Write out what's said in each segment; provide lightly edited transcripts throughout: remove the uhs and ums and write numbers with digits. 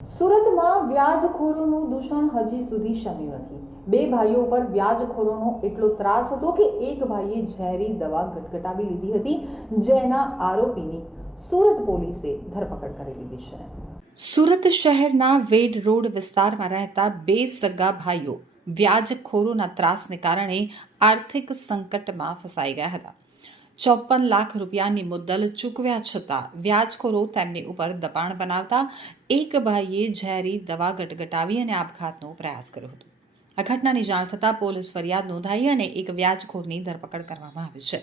સુરતમાં વ્યાજખોરોનું દૂષણ હજી સુધી શમ્યું નથી। બે ભાઈઓ પર વ્યાજખોરોનો એટલો ત્રાસ હતો કે એક ભાઈએ ઝેરી દવા ગટગટાવી લીધી હતી, જેના આરોપીની સુરત પોલીસે ધરપકડ કરી લીધી છે। સુરત શહેરના વેડ રોડ વિસ્તારમાં રહેતા બે સગા ભાઈઓ વ્યાજખોરોના ત્રાસને કારણે આર્થિક સંકટમાં ફસાઈ ગયા હતા। 54 લાખ રૂપિયાની મુદ્દલ ચૂકવ્યા છતાં વ્યાજખોરો તેમની ઉપર દબાણ બનાવતા એક ભાઈએ ઝેરી દવા ગટગટાવી અને આપઘાતનો પ્રયાસ કર્યો હતો। આ ઘટનાની જાણ થતાં પોલીસ ફરિયાદ નોંધાઈ અને એક વ્યાજખોરની ધરપકડ કરવામાં આવી છે,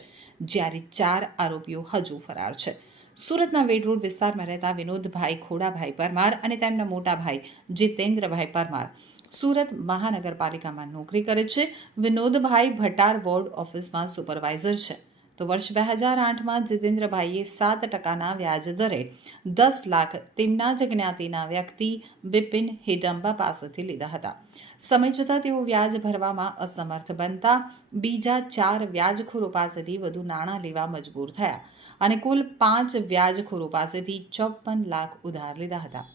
જ્યારે 4 આરોપીઓ હજુ ફરાર છે। સુરતના વેડ રોડ વિસ્તારમાં રહેતા વિનોદભાઈ ખોડાભાઈ પરમાર અને તેમના મોટા ભાઈ જીતેન્દ્રભાઈ પરમાર સુરત મહાનગરપાલિકામાં નોકરી કરે છે। વિનોદભાઈ ભટાર વોર્ડ ઓફિસમાં સુપરવાઇઝર છે, તો વર્ષ 2008માં જીતેન્દ્રભાઈએ 7% વ્યાજ દરે 10 લાખ તેમના જ જ્ઞાતિના વ્યક્તિ બિપિન હિડમ્બા પાસેથી લીધા હતા। સમય જતાં તેઓ વ્યાજ ભરવામાં અસમર્થ બનતા બીજા 4 વ્યાજખોરો પાસેથી વધુ નાણાં લેવા મજબૂર થયા અને કુલ 5 વ્યાજખોરો પાસેથી 54 લાખ ઉધાર લીધા હતા।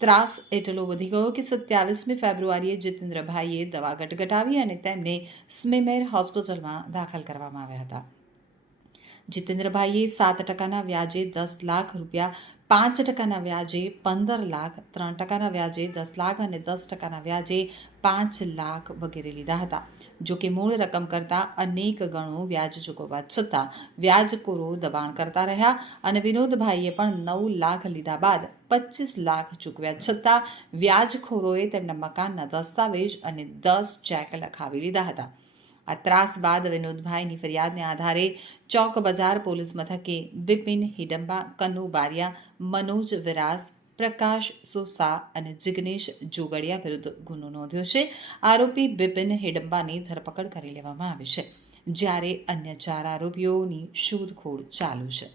ત્રાસ એટલો વધી ગયો કે 27મી ફેબ્રુઆરીએ જીતેન્દ્રભાઈએ દવા ગટગટાવી અને તેમને સ્મીમેર હોસ્પિટલમાં દાખલ કરવામાં આવ્યા હતા। જીતેન્દ્રભાઈએ 7% વ્યાજે 10 લાખ રૂપિયા, 5% વ્યાજે 15 લાખ, 3% વ્યાજે 10 લાખ અને 10% વ્યાજે 5 લાખ વગેરે લીધા હતા। જો કે મૂળ રકમ કરતાં અનેક ગણું વ્યાજ ચૂકવવા છતાં વ્યાજખોરો દબાણ કરતા રહ્યા અને વિનોદભાઈએ પણ 9 લાખ લીધા બાદ 25 લાખ ચૂકવ્યા છતાં વ્યાજખોરોએ તેમના મકાનના દસ્તાવેજ અને 10 ચેક લખાવી લીધા હતા। આ ત્રાસ બાદ વિનોદભાઈની ફરિયાદને આધારે ચોક બજાર પોલીસ મથકે બિપિન હિડમ્બા, કનુ બારિયા, મનોજ વિરાસ, પ્રકાશ સોસા અને જિગ્નેશ જોગડિયા વિરુદ્ધ ગુનો નોંધ્યો છે। આરોપી બિપિન હિડમ્બાની ધરપકડ કરી લેવામાં આવી છે, જ્યારે અન્ય 4 આરોપીઓની શોધખોળ ચાલુ છે।